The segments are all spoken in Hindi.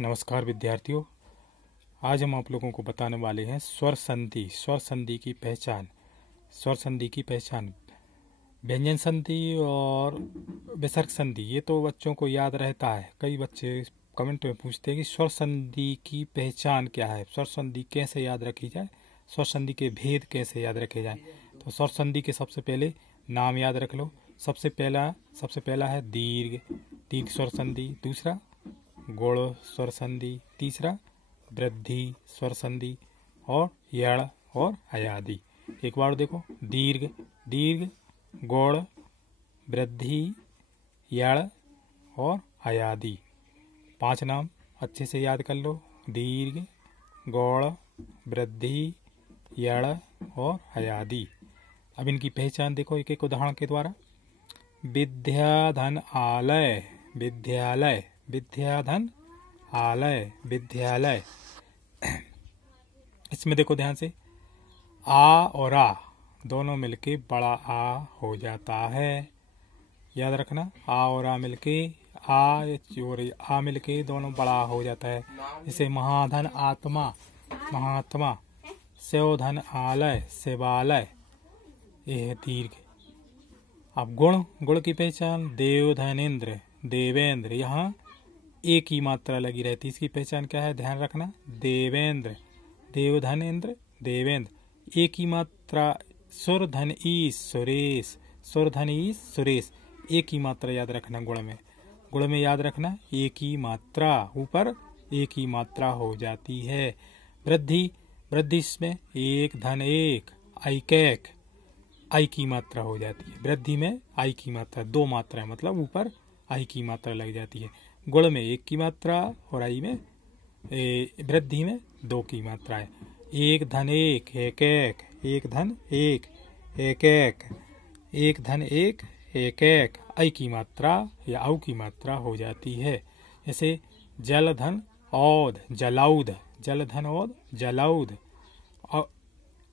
नमस्कार विद्यार्थियों, आज हम आप लोगों को बताने वाले हैं स्वर संधि। स्वर संधि की पहचान। स्वर संधि की पहचान, व्यंजन संधि और विसर्ग संधि, ये तो बच्चों को याद रहता है। कई बच्चे कमेंट में पूछते हैं कि स्वर संधि की पहचान क्या है, स्वर संधि कैसे याद रखी जाए, स्वर संधि के भेद कैसे याद रखे जाए। तो स्वर संधि के सबसे पहले नाम याद रख लो। सबसे पहला है दीर्घ स्वर संधि, दूसरा गुण स्वर संधि, तीसरा वृद्धि स्वर संधि, और यड़ और अयादि। एक बार देखो, दीर्घ गुण वृद्धि यड़ और अयादि, 5 नाम अच्छे से याद कर लो। दीर्घ गुण वृद्धि यड़ और अयादि। अब इनकी पहचान देखो एक एक उदाहरण के द्वारा। विद्याधन आलय, विद्यालय, विद्याधन आलय, विद्यालय। इसमें देखो ध्यान से, आ और आ दोनों मिलके बड़ा आ हो जाता है। याद रखना, आ और आ मिलके, आ मिलके दोनों बड़ा हो जाता है। जैसे महाधन आत्मा, महात्मा, शिवधन आलय, शिवालय, ये है दीर्घ। अब गुण की पहचान, देवधनेन्द्र, देवेंद्र, यहाँ एक ही मात्रा लगी रहती है। इसकी पहचान क्या है, ध्यान रखना। देवेंद्र, देवधनेन्द्र, देवेंद्र, एक ही मात्रा। सुरधन ईश, सुरेश, सुरधन ईश, सुरेश, एक ही मात्रा याद रखना। गुण में याद रखना, एक ही मात्रा, ऊपर एक ही मात्रा हो जाती है। वृद्धि इसमें एक धन एक, ऐकैक, आई की मात्रा हो जाती है। वृद्धि में आई की मात्रा, 2 मात्रा है, मतलब ऊपर आई की मात्रा लग जाती है। गुण में 1 की मात्रा और आई में वृद्धि में 2 की मात्रा है। एक धन एक, एकैक, एक धन एक, एकैक, एक धन एक, एकैक, आई की मात्रा या औ की मात्रा हो जाती है। जैसे जलधन औध, जलौध, जलधन औध, जलौध,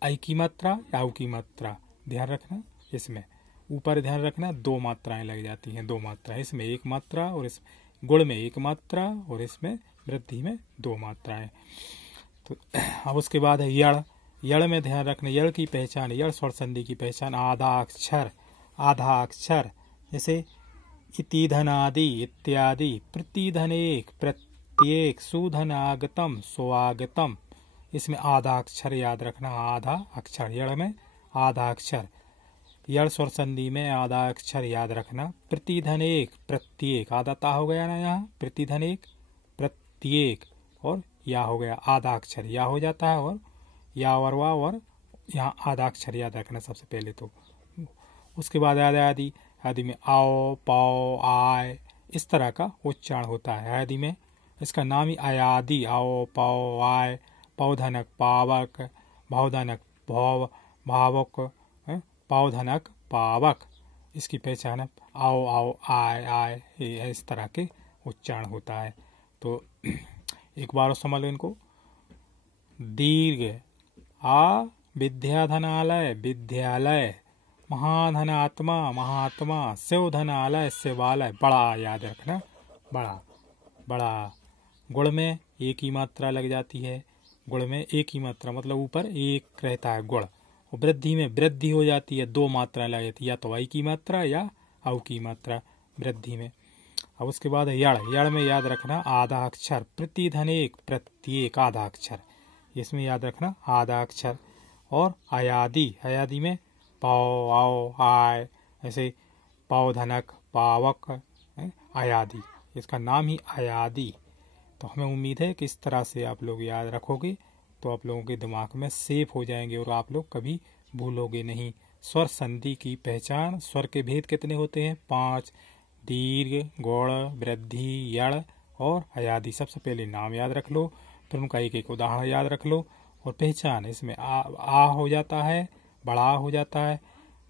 आई की मात्रा या औ की मात्रा ध्यान रखना। इसमें ऊपर ध्यान रखना, 2 मात्राएं लग जाती हैं, 2 मात्रा। इसमें 1 मात्रा और इस गुण में 1 मात्रा और इसमें वृद्धि में 2 मात्राएं। तो अब उसके बाद है यड़ में ध्यान रखना, यड़ की पहचान, यड़ स्वर संधि की पहचान, आधा अक्षर। जैसे इति धनादि, इत्यादि, प्रतिधन एक, प्रत्येक, सुधन आगतम, स्वागतम। इसमें आधा अक्षर याद रखना, आधा अक्षर। यड़ में आधा अक्षर, यड़ स्वर संधि में आधा अक्षर याद रखना। प्रतिधन एक, प्रत्येक, आधा ता हो गया ना यहाँ, प्रतिधन एक, प्रत्येक, और या हो गया आधा अक्षर, या हो जाता है, और या और वा, और यहाँ आधा अक्षर याद रखना सबसे पहले। तो उसके बाद आदि में आओ, पाओ, आय, इस तरह का उच्चारण होता है। आदि में इसका नाम ही अयादि, आओ, पाओ, आय, पौधनक, पावक, भावधनक, भौव, भावक, पावधनक, पावक। इसकी पहचान है आओ, आओ, आय, ये इस तरह के उच्चारण होता है। तो एक बार समझ लो इनको। दीर्घ आ, विद्याधनालय, विद्यालय, महाधन आत्मा, महात्मा, शिवधनालय, शिवालय, बड़ा याद रखना, बड़ा। गुण में 1 ही मात्रा लग जाती है, गुण में 1 ही मात्रा, मतलब ऊपर 1 रहता है गुण। और वृद्धि में वृद्धि हो जाती है, 2 मात्रा लग जाती है, या तो आई की मात्रा या औ की मात्रा वृद्धि में। अब उसके बाद यड़ में याद रखना आधा अक्षर, प्रतिधन एक, प्रत्येक, आधा अक्षर, इसमें याद रखना आधा अक्षर। और अयादि में पाओ, आओ, आय, ऐसे पावधनक, पावक, अयादि, इसका नाम ही अयादि। तो हमें उम्मीद है कि इस तरह से आप लोग याद रखोगे तो आप लोगों के दिमाग में सेफ हो जाएंगे और आप लोग कभी भूलोगे नहीं। स्वर संधि की पहचान, स्वर के भेद कितने होते हैं, 5, दीर्घ, गुण, वृद्धि, यड़ और अयादि। सबसे पहले नाम याद रख लो, फिर उनका एक एक उदाहरण याद रख लो और पहचान। इसमें आ हो जाता है, बड़ा हो जाता है।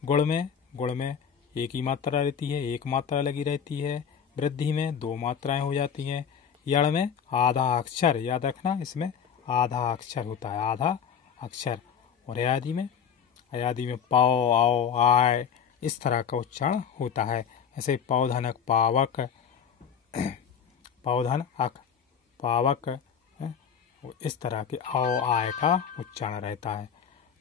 गुण में 1 ही मात्रा रहती है, 1 मात्रा लगी रहती है। वृद्धि में 2 मात्राएं हो जाती हैं। यड़ में आधा अक्षर याद रखना, इसमें आधा अक्षर होता है, आधा अक्षर। और अयादि में पाओ, आओ, आय, इस तरह का उच्चारण होता है। ऐसे पौधनक, पावक, पौधन अक, पावक, इस तरह के आओ आय का उच्चारण रहता है।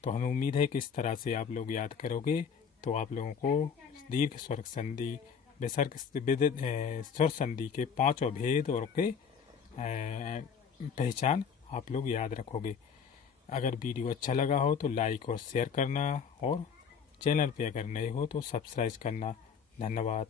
तो हमें उम्मीद है कि इस तरह से आप लोग याद करोगे तो आप लोगों को दीर्घ स्वर संधि, विसर्ग, स्वर संधि के पांचों भेद और के पहचान आप लोग याद रखोगे। अगर वीडियो अच्छा लगा हो तो लाइक और शेयर करना, और चैनल पे अगर नए हो तो सब्सक्राइब करना। धन्यवाद।